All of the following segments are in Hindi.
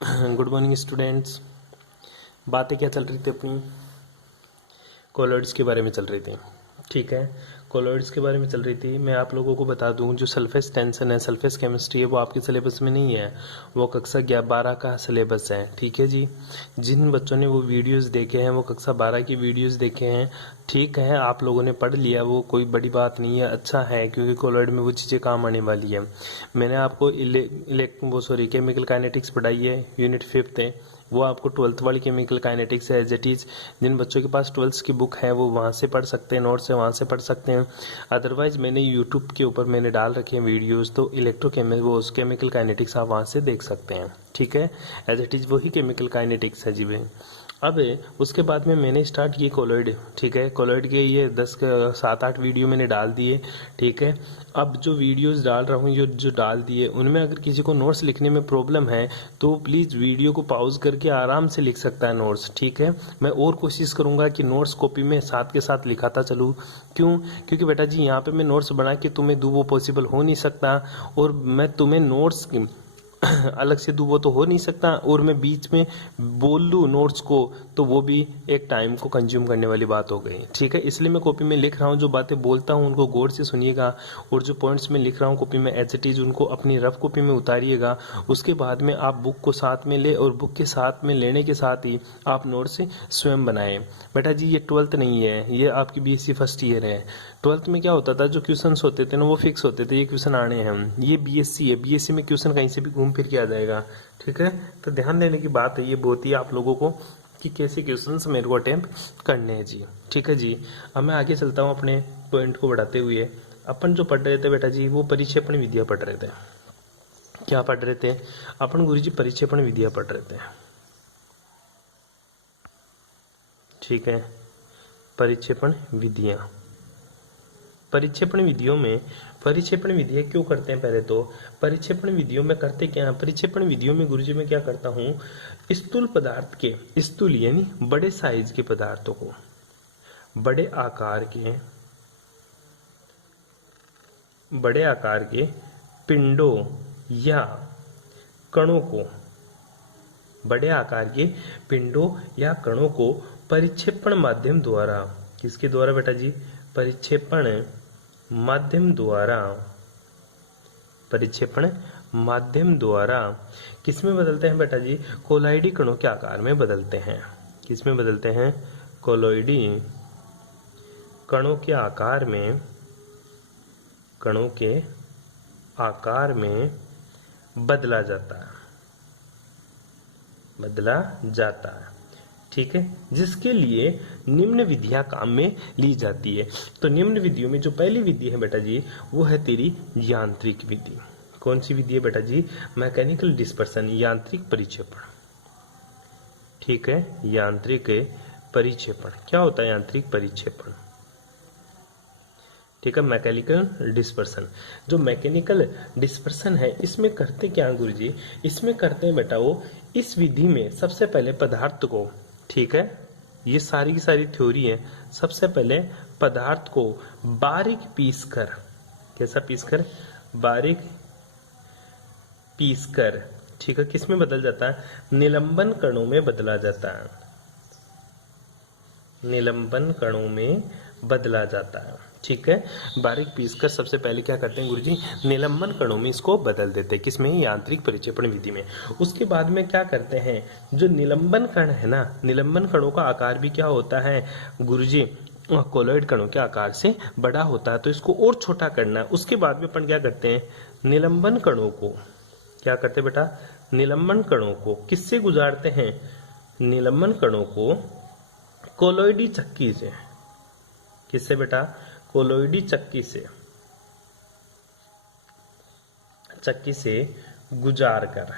Good morning students. बातें क्या चल रही थी अपनी? कोलॉइड्स के बारे में चल रही थी। ठीक है, कोलॉइड्स के बारे में चल रही थी। मैं आप लोगों को बता दूं, जो सल्फेस टेंशन है, सल्फेस केमिस्ट्री है, वो आपके सिलेबस में नहीं है। वो कक्षा 12 का सिलेबस है। ठीक है जी। जिन बच्चों ने वो वीडियोस देखे हैं, वो कक्षा 12 की वीडियोस देखे हैं, ठीक है, आप लोगों ने पढ़ लिया, वो कोई बड़ी बात नहीं है, अच्छा है, क्योंकि कोलॉइड में वो चीज़ें काम आने वाली है। मैंने आपको केमिकल काइनेटिक्स पढ़ाई है, यूनिट 5 है, वो आपको 12th वाली केमिकल काइनेटिक्स है एज इट इज। जिन बच्चों के पास 12th की बुक है वो वहाँ से पढ़ सकते हैं, नोट्स है वहाँ से पढ़ सकते हैं। अदरवाइज मैंने यूट्यूब के ऊपर मैंने डाल रखे हैं वीडियोस, तो केमिकल काइनेटिक्स आप वहाँ से देख सकते हैं। ठीक है, एज इट इज वही केमिकल काइनेटिक्स है जी भाई। अब उसके बाद में मैंने स्टार्ट किए कोलॉइड। ठीक है, कोलॉइड के ये 7-8 वीडियो मैंने डाल दिए। ठीक है, अब जो वीडियोस डाल रहा हूँ, जो डाल दिए, उनमें अगर किसी को नोट्स लिखने में प्रॉब्लम है तो प्लीज़ वीडियो को पॉज करके आराम से लिख सकता है नोट्स। ठीक है, मैं और कोशिश करूँगा कि नोट्स कॉपी में साथ के साथ लिखाता चलूँ। क्यों? क्योंकि बेटा जी यहाँ पे मैं नोट्स बना के तुम्हें दूँ वो पॉसिबल हो नहीं सकता, और मैं तुम्हें नोट्स अलग से दूँ वो तो हो नहीं सकता, और मैं बीच में बोल लूँ नोट्स को तो वो भी एक टाइम को कंज्यूम करने वाली बात हो गई। ठीक है, इसलिए मैं कॉपी में लिख रहा हूँ, जो बातें बोलता हूँ उनको गौर से सुनिएगा, और जो पॉइंट्स में लिख रहा हूँ कॉपी में एज इट इज उनको अपनी रफ कॉपी में उतारिएगा। उसके बाद में आप बुक को साथ में ले, और बुक के साथ में लेने के साथ ही आप नोट्स स्वयं बनाएं। बेटा जी ये 12th नहीं है, ये आपकी BSc फर्स्ट ईयर है। 12th में क्या होता था, जो क्वेश्चंस होते थे ना वो फिक्स होते थे, ये क्वेश्चन आने हैं। ये BSc है, BSc में क्वेश्चन कहीं से भी घूम फिर के आ जाएगा। ठीक है, तो ध्यान देने की बात है ये बहुत ही आप लोगों को, कि कैसे क्वेश्चंस मेरे को अटेम्प्ट करने हैं जी। ठीक है जी, अब मैं आगे चलता हूँ अपने पॉइंट को बढ़ाते हुए। अपन जो पढ़ रहे थे बेटा जी, वो परिक्षेपण विधियाँ पढ़ रहे थे। क्या पढ़ रहे थे अपन गुरुजी? परिक्षेपण विधियाँ पढ़ रहे थे। ठीक है, परिक्षेपण विधियाँ। परिक्षेपण विधियों में, परिक्षेपण विधियाँ क्यों करते हैं? पहले तो परिक्षेपण विधियों में करते क्या है? परिक्षेपण विधियों में गुरुजी मैं क्या करता हूँ, स्थूल पदार्थ के, स्थूल यानी बड़े साइज के पदार्थों को, बड़े आकार के पिंडों या कणों को, बड़े आकार के पिंडों या कणों को परिक्षेपण माध्यम द्वारा, किसके द्वारा बेटा जी? परिक्षेपण माध्यम द्वारा, परिक्षेपण माध्यम द्वारा किसमें बदलते हैं बेटा जी? कोलॉइडी कणों के आकार में बदलते हैं। किसमें बदलते हैं? कोलॉइडी कणों के आकार में, कणों के आकार में बदला जाता है, बदला जाता है। ठीक है, जिसके लिए निम्न विधियां काम में ली जाती है। तो निम्न विधियों में जो पहली विधि है बेटा जी, वो है तेरी यांत्रिक विधि। कौन सी विधि है बेटा जी? मैकेनिकल डिस्पर्सन, यांत्रिक परिक्षेपण। ठीक है, यांत्रिक परिक्षेपण। क्या होता है यांत्रिक परिक्षेपण? ठीक है, मैकेनिकल डिस्पर्सन। जो मैकेनिकल डिस्पर्सन है, इसमें करते क्या है गुरुजी? इसमें करते हैं बेटा वो, इस विधि में सबसे पहले पदार्थ को, ठीक है, ये सारी की सारी थ्योरी है, सबसे पहले पदार्थ को बारीक पीस कर, कैसा पीस कर? बारीक पीस कर, ठीक है, किस में बदल जाता है? निलंबन कणों में बदला जाता है, निलंबन कणों में बदला जाता है। ठीक है, बारीक पीसकर सबसे पहले क्या करते हैं गुरुजी? निलंबन कणों में इसको बदल देते हैं। किसमें? यांत्रिक परिक्षेपण विधि में। उसके बाद में क्या करते हैं, जो निलंबन कण है ना, निलंबन कणों का आकार भी क्या होता है गुरुजी? कोलॉइड कणों के आकार से बड़ा होता है, तो इसको और छोटा करना है। उसके बाद में अपन क्या करते हैं? निलंबन कणों को क्या करते हैं बेटा? निलंबन कणों को किससे गुजारते हैं? निलंबन कणों को कोलॉइडी चक्की से। किससे बेटा? कोलॉइडी चक्की से, चक्की से गुजार कर,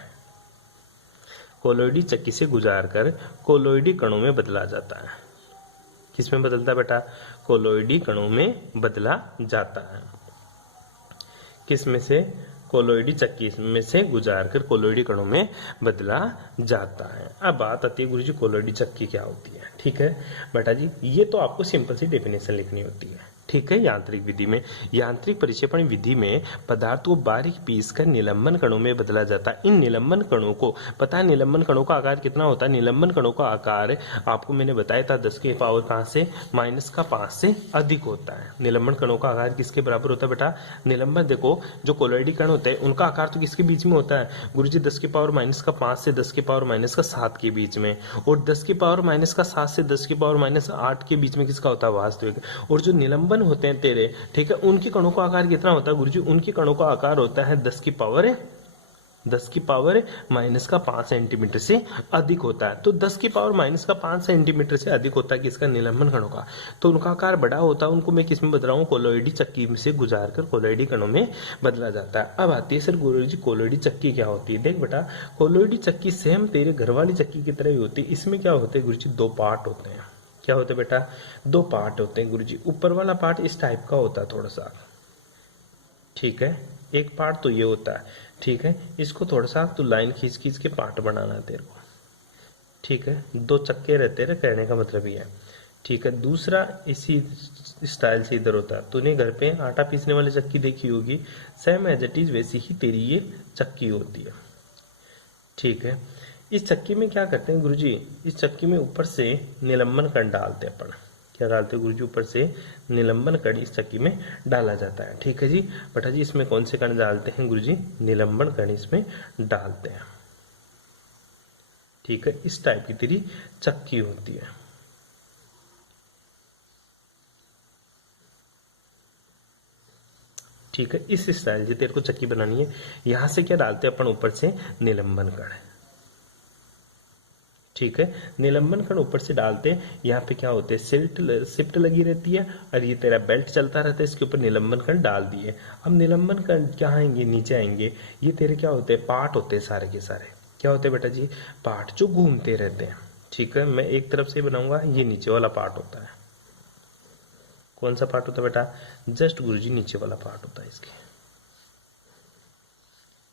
कोलॉइडी चक्की से गुजार कर कोलॉइडी कणों में बदला जाता है। किसमें बदलता है बेटा? कोलॉइडी कणों में बदला जाता है। किस में से? कोलॉइडी चक्की में से गुजार कर कोलॉइडी कणों में बदला जाता है। अब बात आती है गुरुजी कोलॉइडी चक्की क्या होती है। ठीक है बेटा जी, ये तो आपको सिंपल सी डेफिनेशन लिखनी होती है। ठीक ठीक है। यांत्रिक विधि में, यांत्रिक परिक्षेपण विधि में पदार्थ को बारीक पीस कर निलंबन कणों में बदला जाता है। इन निलंबन कणों को, पता है निलंबन कणों का आकार कितना होता है? निलंबन कणों का आकार आपको मैंने बताया था 10 के पावर कहाँ से -5 से अधिक होता है। निलंबन कणों का आकार किसके बराबर होता है बेटा? निलंबन, देखो जो कोलॉइडी कण होते हैं उनका आकार तो किसके बीच में होता है गुरुजी? 10 के पावर -5 से 10 के पावर -7 के बीच में। और 10 के पावर -7 से 10 के पावर -8 के बीच में किसका होता है? वास्तविक। और जो निलंबन होते हैं तेरे, ठीक है, उनके कणों का आकार कितना होता है गुरुजी? उनके कणों का आकार होता है 10 की पावर -5 सेंटीमीटर से अधिक होता है। तो 10 की पावर -5 सेंटीमीटर से अधिक होता है किसका? निलंबन कणों का। तो उनका आकार बड़ा होता है, उनको मैं किस में बदल रहा हूँ? कोलॉइडी चक्की से गुजार कर कोलॉइडी कणों में बदला जाता है। अब आती है सर गुरुजी कोलॉइडी चक्की क्या होती है? देख बेटा, कोलॉइडी चक्की सेम तेरे घर वाली चक्की की तरह ही होती है। इसमें क्या होते हैं गुरुजी? 2 पार्ट होते हैं। क्या होते हैं बेटा? 2 पार्ट होते हैं गुरुजी। ऊपर वाला पार्ट इस टाइप का होता है थोड़ा सा, ठीक है। एक पार्ट तो ये होता है, ठीक है। इसको थोड़ा सा तो लाइन खींच खींच के पार्ट बनाना है तेरे को, ठीक है। 2 चक्के रहते हैं, कहने का मतलब ये है, ठीक है। दूसरा इसी स्टाइल से इधर होता है। तूने घर पे आटा पीसने वाली चक्की देखी होगी, सेम एज इट इज वैसी ही तेरी ये चक्की होती है, ठीक है। इस चक्की में क्या करते हैं गुरुजी? इस चक्की में ऊपर से निलंबन कण डालते हैं अपन। क्या डालते हैं गुरुजी? ऊपर से निलंबन कण इस चक्की में डाला जाता है, ठीक है जी। बेटा जी इसमें कौन से कण डालते हैं गुरुजी? निलंबन कण इसमें डालते हैं, ठीक है। इस टाइप की तेरी चक्की होती है, ठीक है। इस स्टाइल से तेरे को चक्की बनानी है। यहां से क्या डालते हैं अपन? ऊपर से निलंबन कण, ठीक है। निलंबन कण ऊपर से डालते हैं। यहाँ पे क्या होते हैं? शिफ्ट लगी रहती है और ये तेरा बेल्ट चलता रहता है, इसके ऊपर निलंबन कण डाल दिए। अब निलंबन कण क्या आएंगे? नीचे आएंगे। ये तेरे क्या होते हैं? पार्ट होते हैं सारे के सारे। क्या होते हैं बेटा जी? पार्ट जो घूमते रहते हैं, ठीक है। मैं एक तरफ से बनाऊंगा, ये नीचे वाला पार्ट होता है। कौन सा पार्ट होता है बेटा? जस्ट गुरुजी नीचे वाला पार्ट होता है इसके,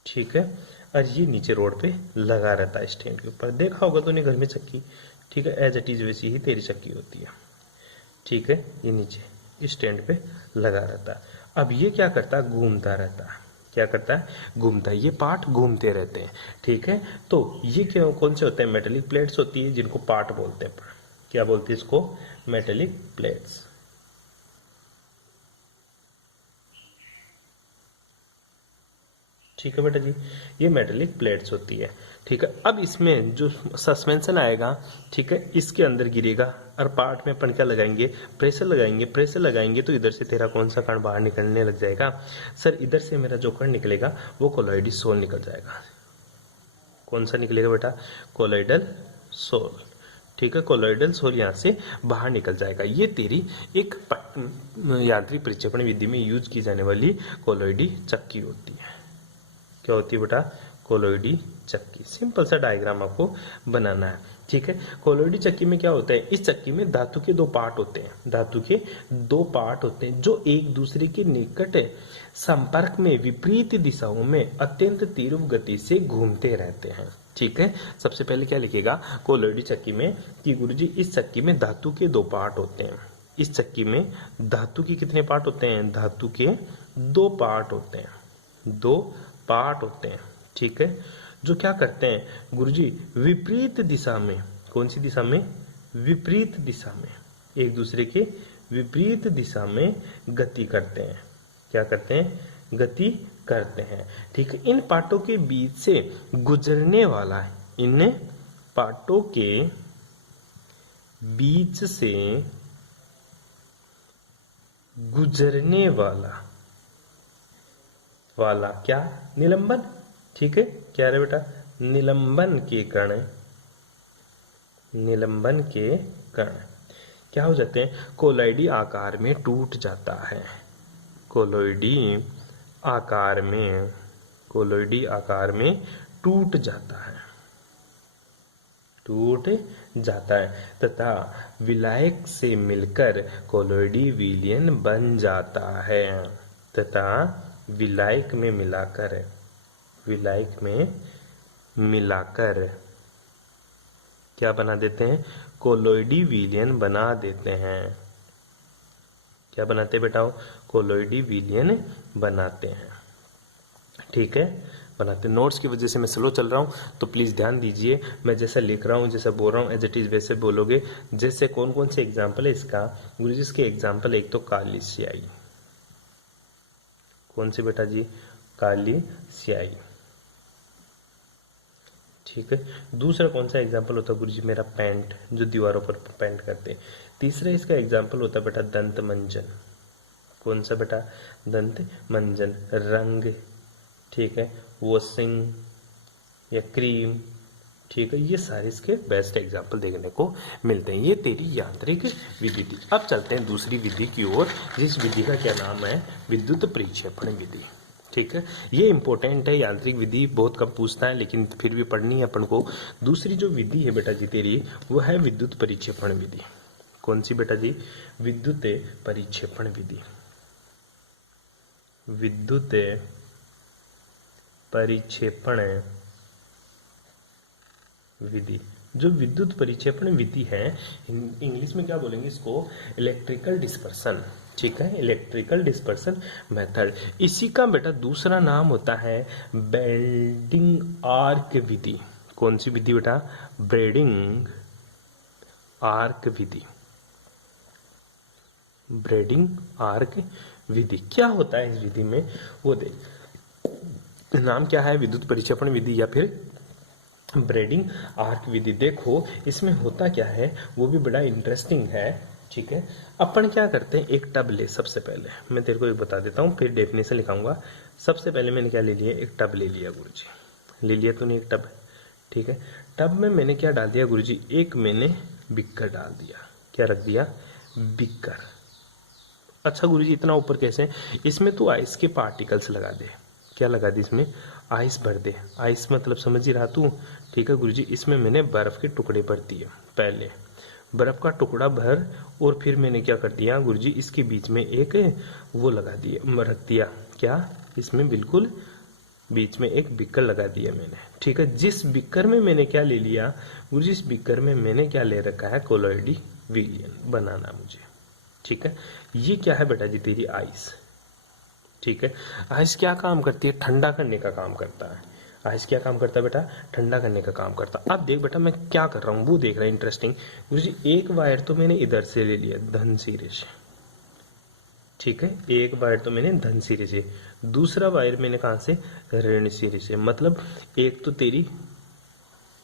ठीक है। और ये नीचे रोड पे लगा रहता है स्टैंड के ऊपर। देखा होगा तूने घर में चक्की, ठीक है। एज इट इज वैसी ही तेरी चक्की होती है, ठीक है। ये नीचे स्टैंड पे लगा रहता है। अब ये क्या करता है? घूमता रहता है। क्या करता है? घूमता है। ये पार्ट घूमते रहते हैं, ठीक है। तो ये क्यों, कौन से होते हैं? मेटेलिक प्लेट्स होती है, जिनको पार्ट बोलते हैं। क्या बोलते हैं इसको? मेटेलिक प्लेट्स, ठीक है बेटा जी। ये मेटेलिक प्लेट्स होती है, ठीक है। अब इसमें जो सस्पेंशन आएगा, ठीक है, इसके अंदर गिरेगा और पार्ट में अपन क्या लगाएंगे? प्रेशर लगाएंगे। प्रेशर लगाएंगे तो इधर से तेरा कौन सा कण बाहर निकलने लग जाएगा? सर इधर से मेरा जो कण निकलेगा वो कोलॉइडी सोल निकल जाएगा। कौन सा निकलेगा बेटा? कोलॉइडल सोल, ठीक है। कोलॉइडल सोल यहाँ से बाहर निकल जाएगा। ये तेरी एक यांत्रिक परिक्षेपण विधि में यूज की जाने वाली कोलॉइडी चक्की होती है। क्या होती है बेटा? कोलॉइडी चक्की। सिंपल सा डायग्राम आपको बनाना है, ठीक है। कोलॉइडी चक्की में क्या होता है? इस चक्की में धातु के 2 पार्ट होते हैं। धातु के 2 पार्ट होते हैं जो एक दूसरे के निकट संपर्क में विपरीत दिशाओं में अत्यंत तीव्र गति से घूमते रहते हैं, ठीक है। सबसे पहले क्या लिखेगा कोलॉइडी चक्की में कि गुरुजी इस चक्की में धातु के 2 पार्ट होते हैं। इस चक्की में धातु के कितने पार्ट होते हैं? धातु के 2 पार्ट होते हैं। 2 पार्ट होते हैं, ठीक है। जो क्या करते हैं गुरुजी? विपरीत दिशा में। कौन सी दिशा में? विपरीत दिशा में, एक दूसरे के विपरीत दिशा में गति करते हैं। क्या करते हैं? गति करते हैं, ठीक है। इन पार्टों के बीच से गुजरने वाला है, इन पार्टों के बीच से गुजरने वाला क्या? निलंबन, ठीक है। क्या रे बेटा? निलंबन के कण, निलंबन के कण क्या हो जाते हैं? कोलॉइडी आकार में टूट जाता है। कोलॉइडी आकार में, कोलॉइडी आकार में टूट जाता है, टूट जाता है तथा विलायक से मिलकर कोलॉइडी विलयन बन जाता है। तथा विलायक में मिलाकर, विलायक में मिलाकर क्या बना देते हैं? कोलॉइडी विलयन बना देते हैं, क्या बनाते हैं बेटा? कोलोइडी विलियन बनाते हैं। ठीक है, बनाते। नोट्स की वजह से मैं स्लो चल रहा हूँ, तो प्लीज़ ध्यान दीजिए। मैं जैसा लिख रहा हूँ, जैसा बोल रहा हूँ, एज इट इज़ वैसे बोलोगे। जैसे कौन कौन से एग्जाम्पल है इसका? गुरु जी इसके एग्जाम्पल, एक तो काली स्याही। कौन सी बेटा जी? काली स्याही। ठीक है। दूसरा कौन सा एग्जाम्पल होता है गुरु जी? मेरा पेंट, जो दीवारों पर पेंट करते हैं। तीसरा इसका एग्जाम्पल होता है बेटा दंत मंजन। कौन सा बेटा? दंत मंजन। रंग, ठीक है, वॉशिंग या क्रीम, ठीक है, ये सारे इसके बेस्ट एग्जाम्पल देखने को मिलते हैं। ये तेरी यांत्रिक विधि थी। अब चलते हैं दूसरी विधि की ओर, जिस विधि का क्या नाम है? विद्युत परिक्षेपण विधि। ठीक है, ये इंपॉर्टेंट है। यांत्रिक विधि बहुत कम पूछता है, लेकिन फिर भी पढ़नी है अपन को। दूसरी जो विधि है बेटा जी तेरी, वो है विद्युत परिक्षेपण विधि। कौन सी बेटा जी? विद्युत परिक्षेपण विधि। विद्युत परिक्षेपण विधि। जो विद्युत परिक्षेपण विधि है, इंग्लिश में क्या बोलेंगे इसको? Electrical dispersion. ठीक है, इलेक्ट्रिकल डिस्पर्सन मेथड। इसी का बेटा दूसरा नाम होता है ब्रेडिंग आर्क विधि। कौन सी विधि बेटा? ब्रेडिंग आर्क विधि। ब्रेडिंग आर्क विधि। क्या होता है इस विधि में, वो देख। नाम क्या है? विद्युत परिक्षेपण विधि या फिर ब्रेडिंग आर्क विधि। देखो इसमें होता क्या है, वो भी बड़ा इंटरेस्टिंग है। ठीक है, अपन क्या करते हैं, एक टब ले। सबसे पहले मैं तेरे को एक बता देता हूँ, फिर डेफिनेशन लिखाऊंगा। सबसे पहले मैंने क्या ले लिया? एक टब ले लिया गुरुजी। ले लिया तूने एक टब। ठीक है, टब में मैंने क्या डाल दिया गुरुजी? एक मैंने बिक्कर डाल दिया। क्या रख दिया? बिक्कर। अच्छा गुरुजी इतना ऊपर कैसे? इसमें तू आइस के पार्टिकल्स लगा दे। क्या लगा दी? इसमें आइस भर दे। आइस मतलब समझ ही रहा तू? ठीक है गुरुजी, इसमें मैंने बर्फ के टुकड़े भर दिए। पहले बर्फ का टुकड़ा भर, और फिर मैंने क्या कर दिया गुरुजी? इसके बीच में एक वो लगा दिया, रख दिया। क्या? इसमें बिल्कुल बीच में एक बिक्कर लगा दिया मैंने। ठीक है, जिस बिक्कर में मैंने क्या ले लिया गुरुजी? इस बिक्कर में मैंने क्या ले रखा है? कोलोइडी विलियन बनाना मुझे। ठीक है, ये क्या है बेटा जी? तेरी आइस। ठीक है, आइस क्या काम करती है? ठंडा करने का काम करता है। आइस क्या काम करता है बेटा? ठंडा करने का काम करता है। अब देख बेटा मैं क्या कर रहा हूँ, वो देख रहा है। इंटरेस्टिंग गुरुजी, एक वायर तो मैंने इधर से ले लिया, धन सिरे से। ठीक है, एक वायर तो मैंने धन सिरे से, दूसरा वायर मैंने कहां से? ऋण सिरे से। मतलब एक तो तेरी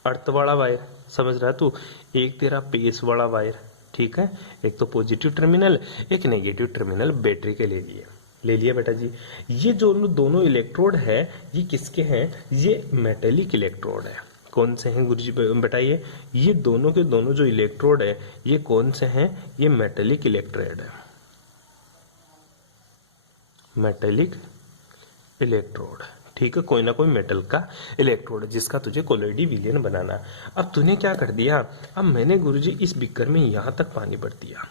अर्थ वाला वायर, समझ रहा तू? एक तेरा पेस वाला वायर। ठीक है, एक तो पॉजिटिव टर्मिनल, एक नेगेटिव टर्मिनल बैटरी के ले लिए। ले लिया बेटा जी। ये जो दोनों इलेक्ट्रोड है, ये किसके हैं? ये मेटेलिक इलेक्ट्रोड है। कौन से हैं गुरुजी बताइए? ये दोनों के दोनों जो इलेक्ट्रोड है, ये कौन से हैं? ये मेटेलिक इलेक्ट्रोड है। Metallic electrode. ठीक है, कोई ना कोई मेटल का इलेक्ट्रोड जिसका तुझे कोलोइडी विलियन बनाना। अब तूने क्या कर दिया? अब मैंने गुरुजी इस बिकर में यहां तक पानी भर दिया।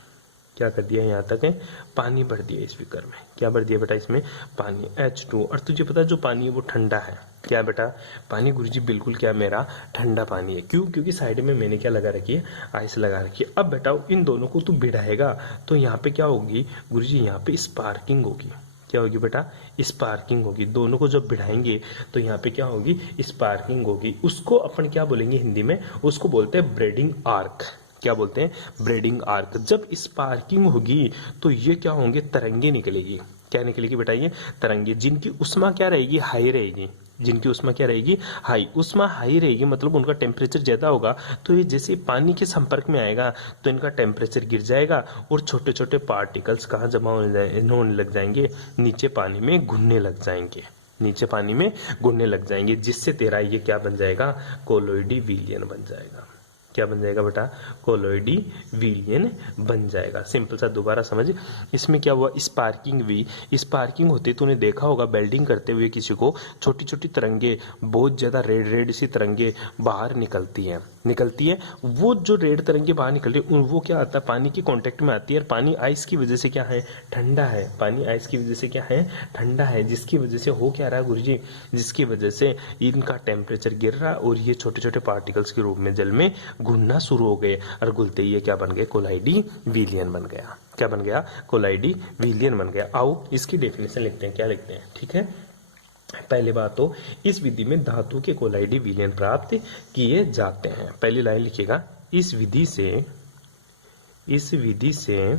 क्या कर दिया? यहाँ तक है पानी भर दिया इस बिकर में। क्या भर दिया बेटा? इसमें पानी H2। और तुझे पता है जो पानी है वो ठंडा है। क्या बेटा? पानी गुरुजी बिल्कुल क्या मेरा ठंडा पानी है। क्यों? क्योंकि साइड में मैंने क्या लगा रखी है? आइस लगा रखी है। अब बेटा इन दोनों को तू भिड़ाएगा तो यहाँ पे क्या होगी गुरुजी? यहाँ पे स्पार्किंग होगी। क्या होगी बेटा? स्पार्किंग होगी। दोनों को जब भिड़ाएंगे तो यहाँ पे क्या होगी? स्पार्किंग होगी। उसको अपन क्या बोलेंगे हिंदी में? उसको बोलते हैं ब्रेडिंग आर्क। क्या बोलते हैं? Braiding arc. जब स्पार्किंग होगी तो ये क्या होंगे? तरंगे निकलेगी। क्या निकलेगी बेटा? ये तरंगे, जिनकी उष्मा क्या रहेगी? हाई रहेगी। जिनकी उष्मा क्या रहेगी? हाई। उष्मा हाई रहेगी मतलब उनका टेम्परेचर ज्यादा होगा, तो ये जैसे पानी के संपर्क में आएगा तो इनका टेम्परेचर गिर जाएगा और छोटे छोटे पार्टिकल्स कहाँ जमा होने लग जाएंगे? नीचे पानी में घुलने लग जाएंगे। नीचे पानी में घुलने लग जाएंगे, जिससे तेरा ये क्या बन जाएगा? कोलोइडी विलियन बन जाएगा। क्या बन जाएगा बेटा? कोलोइडी विलियन बन जाएगा। सिंपल सा दोबारा समझ। इसमें क्या हुआ? स्पार्किंग हुई। स्पार्किंग होते तूने देखा होगा वेल्डिंग करते हुए किसी को, छोटी छोटी तरंगे, बहुत ज्यादा रेड रेड सी तरंगे बाहर निकलती हैं। निकलती है, वो जो रेड तरंग की बाहर निकल रही है वो क्या आता है, पानी के कांटेक्ट में आती है, और पानी आइस की वजह से क्या है, ठंडा है। पानी आइस की वजह से क्या है, ठंडा है, जिसकी वजह से हो क्या रहा है गुरुजी, जिसकी वजह से इनका टेम्परेचर गिर रहा है और ये छोटे छोटे पार्टिकल्स के रूप में जल में घुलना शुरू हो गए, और घुलते ही ये क्या बन गए, कोलाइडी विलियन बन गया। क्या बन गया, कोलाइडी विलियन बन गया। आओ इसकी डेफिनेशन लिखते हैं, क्या लिखते हैं, ठीक है। पहली बात तो इस विधि में धातु के कोलाइडी विलयन प्राप्त किए जाते हैं। पहली लाइन लिखिएगा, इस विधि से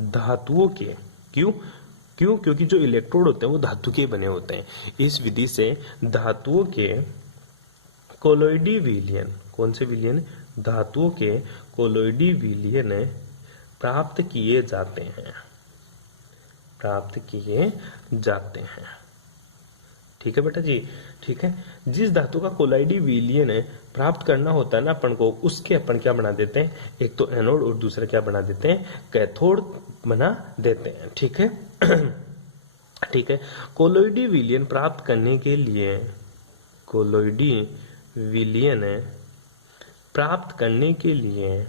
धातुओं के, क्यों क्योंकि जो इलेक्ट्रोड होते हैं वो धातु के बने होते हैं। इस विधि से धातुओं के कोलोइडी विलयन, कौन से विलयन, धातुओं के कोलोइडी विलयन प्राप्त किए जाते हैं, प्राप्त किए जाते हैं। ठीक है बेटा जी, ठीक है। जिस धातु का कोलाइडी विलयन प्राप्त करना होता है ना अपन को, उसके अपन क्या बना देते हैं, एक तो एनोड और दूसरा क्या बना देते हैं, कैथोड बना देते हैं। ठीक है ठीक है। कोलोइडी विलयन प्राप्त करने के लिए, कोलोइडी विलयन प्राप्त करने के लिए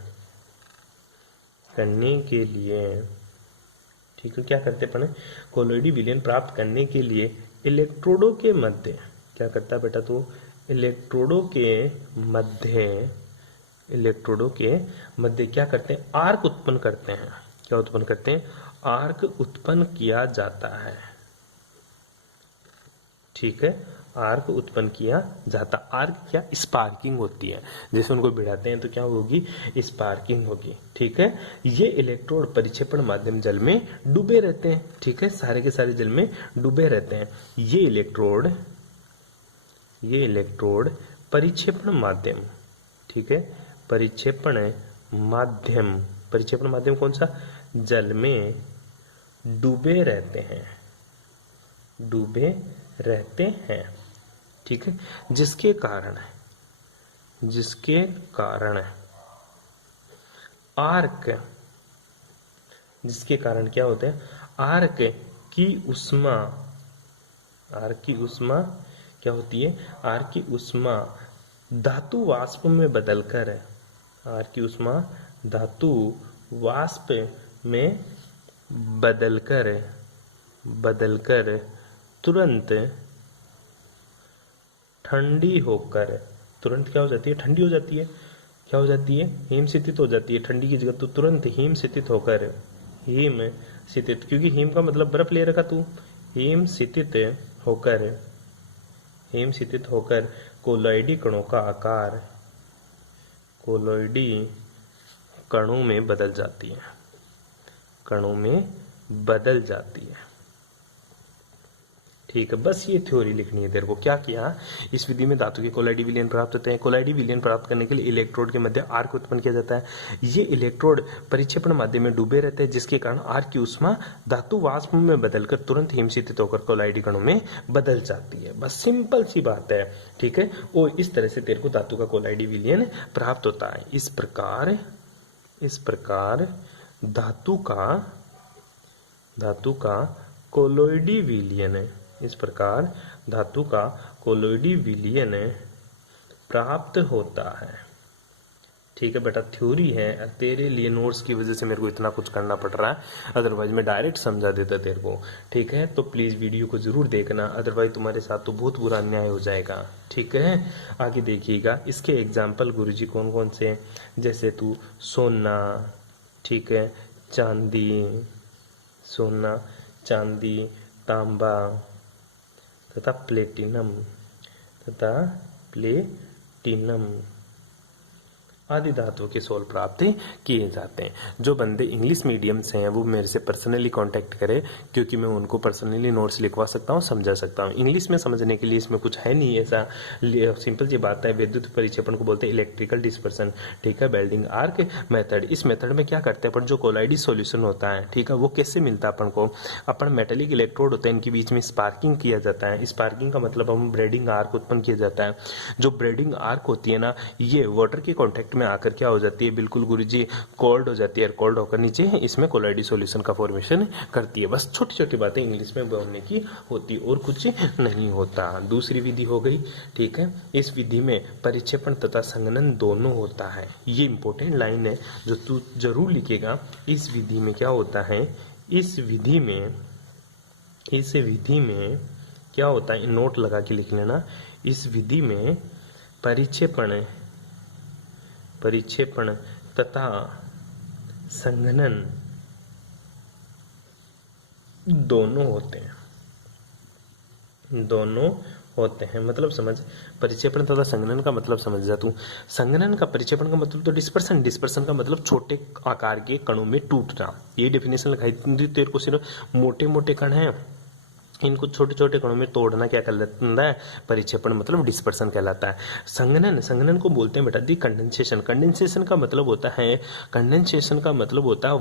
ठीक है, क्या करते अपन, कोलोइडी विलयन प्राप्त करने के लिए इलेक्ट्रोडों के मध्य, क्या करता है बेटा तू, इलेक्ट्रोडों के मध्य क्या करते हैं, आर्क उत्पन्न करते हैं। क्या उत्पन्न करते हैं, आर्क उत्पन्न किया जाता है। ठीक है, आर्क उत्पन्न किया जाता। आर्क क्या, स्पार्किंग होती है, जैसे उनको भिड़ाते हैं तो क्या होगी, स्पार्किंग होगी। ठीक है, ये इलेक्ट्रोड परिक्षेपण माध्यम जल में डूबे रहते हैं। ठीक है, सारे के सारे जल में डूबे रहते हैं। ये इलेक्ट्रोड परिक्षेपण माध्यम, ठीक है, परिक्षेपण माध्यम कौन सा, जल में डूबे रहते हैं। ठीक है, जिसके कारण क्या होते हैं, आर्क की ऊष्मा क्या होती है, आर्क की ऊष्मा धातु वाष्प में बदलकर, आर्क की ऊष्मा धातु वाष्प में बदलकर तुरंत ठंडी होकर, तुरंत क्या हो जाती है, ठंडी हो जाती है। क्या हो जाती है, हिम शीतित हो जाती है। ठंडी की जगह तो तुरंत हिम शीतित क्योंकि हिम का मतलब बर्फ ले रखा तू, हिम शीतित होकर कोलोइडी कणों का आकार कोलोइडी कणों में बदल जाती है। ठीक है, बस ये थ्योरी लिखनी है तेरे को। क्या किया, इस विधि में धातु के कोलाइडी विलयन प्राप्त होते हैं। कोलाइडी विलयन प्राप्त करने के लिए इलेक्ट्रोड के मध्य आर्क उत्पन्न किया जाता है। ये इलेक्ट्रोड परिक्षेपण माध्यम में डूबे रहते हैं, जिसके कारण आर्क की ऊष्मा धातु वाष्प में बदलकर तुरंत हिमशीतित होकर कोलाइडी कणों में बदल जाती है। बस सिंपल सी बात है। ठीक है, और इस तरह से तेरे को धातु का कोलाइडी विलयन प्राप्त होता है। इस प्रकार धातु का कोलोइडी विलयन, इस प्रकार धातु का कोलोइडी विलयन प्राप्त होता है। ठीक है बेटा, थ्योरी है, तेरे लिए नोट्स की वजह से मेरे को इतना कुछ करना पड़ रहा है, अदरवाइज मैं डायरेक्ट समझा देता तेरे को। ठीक है, तो प्लीज वीडियो को जरूर देखना, अदरवाइज तुम्हारे साथ तो बहुत बुरा अन्याय हो जाएगा। ठीक है, आगे देखिएगा। इसके एग्जाम्पल गुरुजी कौन कौन से, जैसे तू सोना, ठीक है, चांदी, तांबा तथा प्लेटिनम आदि धातुओं के सोल प्राप्त किए जाते हैं। जो बंदे इंग्लिश मीडियम से हैं वो मेरे से पर्सनली कांटेक्ट करें, क्योंकि मैं उनको पर्सनली नोट्स लिखवा सकता हूँ, समझा सकता हूँ। इंग्लिश में समझने के लिए इसमें कुछ है नहीं ऐसा, सिंपल सी बात है। विद्युत परिक्षेपण को बोलते हैं इलेक्ट्रिकल डिस्पर्सन। ठीक है, बेल्डिंग आर्क मेथड। इस मेथड में क्या करते हैं अपन, जो कोलाइडी सोल्यूशन होता है, ठीक है, वो कैसे मिलता है अपन को, अपन मेटेलिक इलेक्ट्रोड होते हैं, इनके बीच में स्पार्किंग किया जाता है। स्पार्किंग का मतलब हम ब्रेडिंग आर्क उत्पन्न किया जाता है। जो ब्रेडिंग आर्क होती है ना, ये वाटर के कॉन्टेक्ट में आकर क्या हो जाती है, बिल्कुल गुरुजी कोल्ड हो जाती है, कोल्ड होकर नीचे इसमें कोलॉइडी सॉल्यूशन का फॉर्मेशन करती है। बस छोटी छोटी बातें इंग्लिश में बोलने की होती और कुछ नहीं होता। दूसरी विधि हो गई, ठीक है, इस विधि में परिक्षेपण तथा संघनन दोनों होता है। ये इंपॉर्टेंट लाइन है जो तू जरूर लिखेगा। इस विधि में क्या होता है, इस विधि में क्या होता है, नोट लगा के लिख लेना। इस विधि में परिक्षेपण तथा संघनन दोनों होते हैं। मतलब समझ, परिक्षेपण तथा संघनन का मतलब समझ जा तू। संघनन का, परिक्षेपण का मतलब तो डिस्पर्सन का मतलब छोटे आकार के कणों में टूटना। ये डेफिनेशन लिखाई थी तेरे को, सिर्फ मोटे मोटे कण हैं, इनको छोटे छोटे कणों में तोड़ना क्या कहलाता है, परिक्षेपण मतलब डिस्पर्सन कहलाता है। संघनन को बोलते हैं बेटा दी कंडेंसेशन का मतलब होता है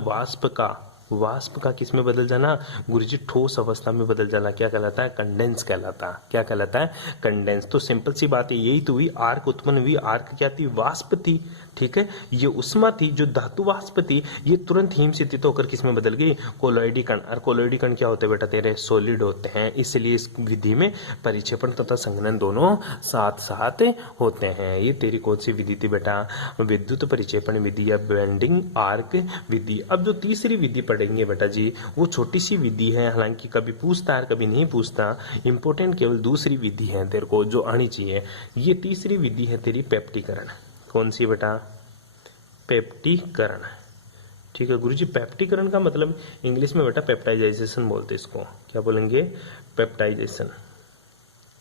वाष्प का किस में बदल जाना गुरुजी, ठोस अवस्था में बदल जाना, क्या कहलाता है, कंडेंस कहलाता है। क्या कहलाता है, कंडेंस। तो सिंपल सी बात है, यही तो हुई, आर्क उत्पन्न हुई। आर्क क्या थी, वाष्प थी, ठीक है, ये उष्मा थी, जो धातु वाष्प थी, ये तुरंत हिम से तित होकर किस में बदल गई, कोलॉइडी कण। और कोलॉइडी कण क्या होते हैं बेटा तेरे, सॉलिड होते हैं। इसलिए इस विधि में परिक्षेपण तथा संघनन दोनों साथ साथ होते हैं। ये तेरी कौन सी विधि थी बेटा, विद्युत परिक्षेपण विधि या बेंडिंग आर्क विधि। अब जो तीसरी विधि पढ़ेंगे बेटा जी, वो छोटी सी विधि है, हालांकि कभी पूछता है कभी नहीं पूछता। इंपॉर्टेंट केवल दूसरी विधि है तेरे को जो आनी चाहिए। ये तीसरी विधि है तेरी पेप्टीकरण। कौन सी बेटा, पेप्टीकरण, ठीक है गुरुजी। पेप्टीकरण का मतलब इंग्लिश में बेटा पेप्टाइजेशन बोलते हैं इसको। क्या बोलेंगे, पेप्टाइजेशन।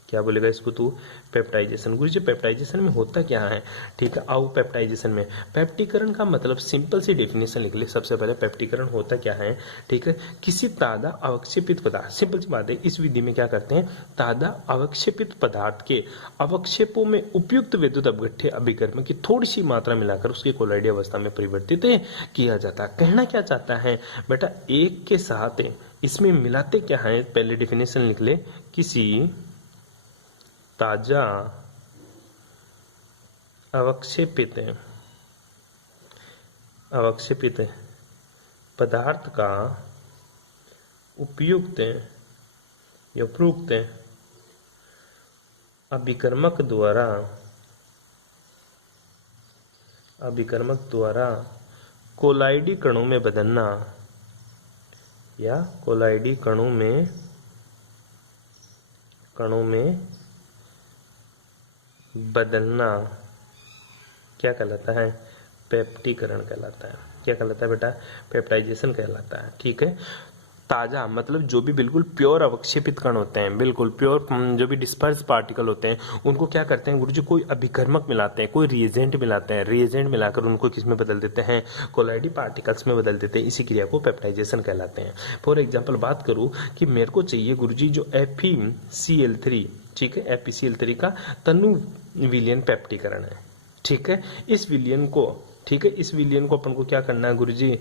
क्या बोलेगा इसको तू, पेप्टाइजेशन। गुरुजी पेप्टाइजेशन में होता क्या है, ठीक है, आओ पेप्टाइजेशन में। पेप्टीकरण का मतलब सिंपल सी डेफिनेशन लिख ले सबसे पहले। पेप्टीकरण होता क्या है, ठीक है, किसी ताजा अवक्षेपित पदार्थ, सिंपल सी बात है, इस विधि में क्या करते हैं, ताजा अवक्षेपित पदार्थ के अवक्षेपों में उपयुक्त विद्युत अपघट्य अभिकर्म की थोड़ी सी मात्रा मिलाकर उसकी कोलॉइडी अवस्था में परिवर्तित किया जाता है। कहना क्या चाहता है बेटा, एक के साथ इसमें मिलाते क्या है, पहले डेफिनेशन लिख ले, किसी ताजा अवक्षेपित पदार्थ का उपयुक्त अभिकर्मक द्वारा कोलॉइडी कणों में बदलना या कोलॉइडी कणों में बदलना क्या कहलाता है, पेप्टीकरण कहलाता है। क्या कहलाता है बेटा, पेप्टाइजेशन कहलाता है, ठीक है। ताजा मतलब जो भी बिल्कुल प्योर अवक्षेपित कण होते हैं, बिल्कुल प्योर जो भी डिस्पर्स पार्टिकल होते हैं, उनको क्या करते हैं गुरुजी, कोई अभिकर्मक मिलाते हैं, कोई रिएजेंट मिलाते हैं, रिएजेंट मिलाकर उनको किस में बदल देते हैं, कोलॉइडी पार्टिकल्स में बदल देते हैं। इसी क्रिया को पेप्टाइजेशन कहलाते हैं। फॉर एग्जाम्पल बात करूं कि मेरे को चाहिए गुरुजी जो FeCl3, ठीक है, FeCl3 का तनु विलयन पेप्टीकरण है, ठीक है। इस विलयन को अपन को क्या करना है गुरुजी,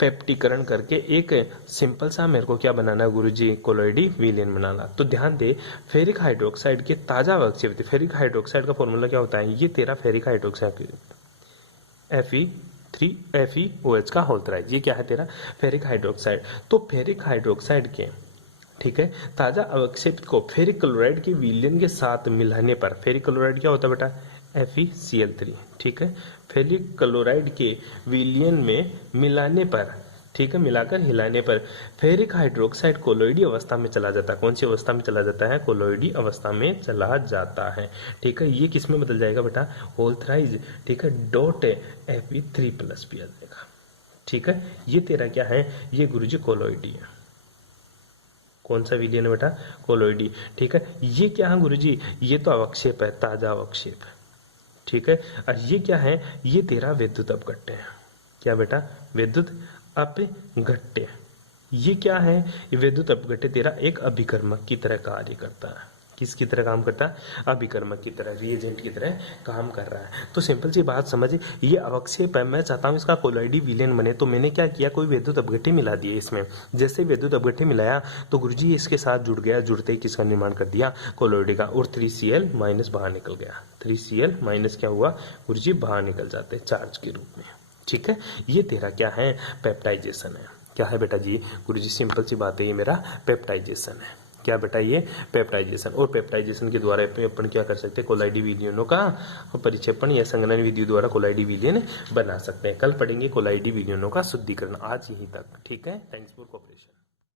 पेप्टीकरण करके एक सिंपल सा मेरे को क्या बनाना है गुरुजी, कोलॉइडी विलयन बनाना। तो ध्यान दे, फेरिक हाइड्रोक्साइड के ताजा अवक्षेपित, फेरिक हाइड्रोक्साइड का फॉर्मूला क्या होता है, ये तेरा फेरिक हाइड्रोक्साइड FeOH का होता है, ये क्या है तेरा फेरिक हाइड्रोक्साइड। तो फेरिक हाइड्रोक्साइड के, ठीक है, ताजा अवक्षेपित को फेरिक क्लोराइड के विलयन के साथ मिलाने पर, फेरिक क्लोराइड क्या होता है बेटा, FeCl3, ठीक है, फेरिक क्लोराइड के विलयन में मिलाने पर, ठीक है, मिलाकर हिलाने पर फेरिक हाइड्रोक्साइड कोलॉइडी अवस्था में चला जाता है। कौन सी अवस्था में चला जाता है, कोलॉइडी अवस्था में चला जाता है, ठीक है। ये किस में बदल जाएगा बेटा, होल थ्राइज, ठीक है, डॉट Fe3+ भी आ जाएगा, ठीक है। ये तेरा क्या है, ये गुरुजी कोलॉइडी है। कौन सा विलयन है बेटा, कोलॉइडी, ठीक है। ये क्या है गुरुजी, ये तो अवक्षेप है, ताजा अवक्षेप, ठीक है। और ये क्या है, ये तेरा विद्युत अपघट्य है। क्या बेटा, विद्युत अपघट्य। ये क्या है, ये विद्युत अपघट्य तेरा एक अभिकर्मक की तरह कार्य करता है, किसकी तरह काम करता है? अभिकर्मक की तरह, रिएजेंट की तरह काम कर रहा है। तो सिंपल सी बात समझिए, ये अवक्षेप है, मैं चाहता हूँ इसका कोलॉइडी विलयन बने, तो मैंने क्या किया, कोई विद्युत अपघट्य मिला दिए इसमें। जैसे विद्युत अपघट्य मिलाया तो गुरुजी इसके साथ जुड़ गया, जुड़ते ही किसका निर्माण कर दिया, कोलॉइडी का, और 3Cl माइनस बाहर निकल गया। 3Cl माइनस क्या हुआ गुरुजी, बाहर निकल जाते चार्ज के रूप में। ठीक है, ये तेरा क्या है, पेप्टाइजेशन है। क्या है बेटा जी? गुरुजी सिंपल सी बात है, ये मेरा पेप्टाइजेशन है। क्या बेटा? ये पेप्टाइजेशन। और पेप्टाइजेशन के द्वारा अपन क्या कर सकते हैं, कोलाइडी विलयनों का परिक्षेपण या संघनन विधि द्वारा कोलाइडी विलयन बना सकते हैं। कल पढ़ेंगे कोलाइडी विलयनों का शुद्धिकरण। आज यहीं तक। ठीक है, थैंक्स फॉर कोऑपरेशन।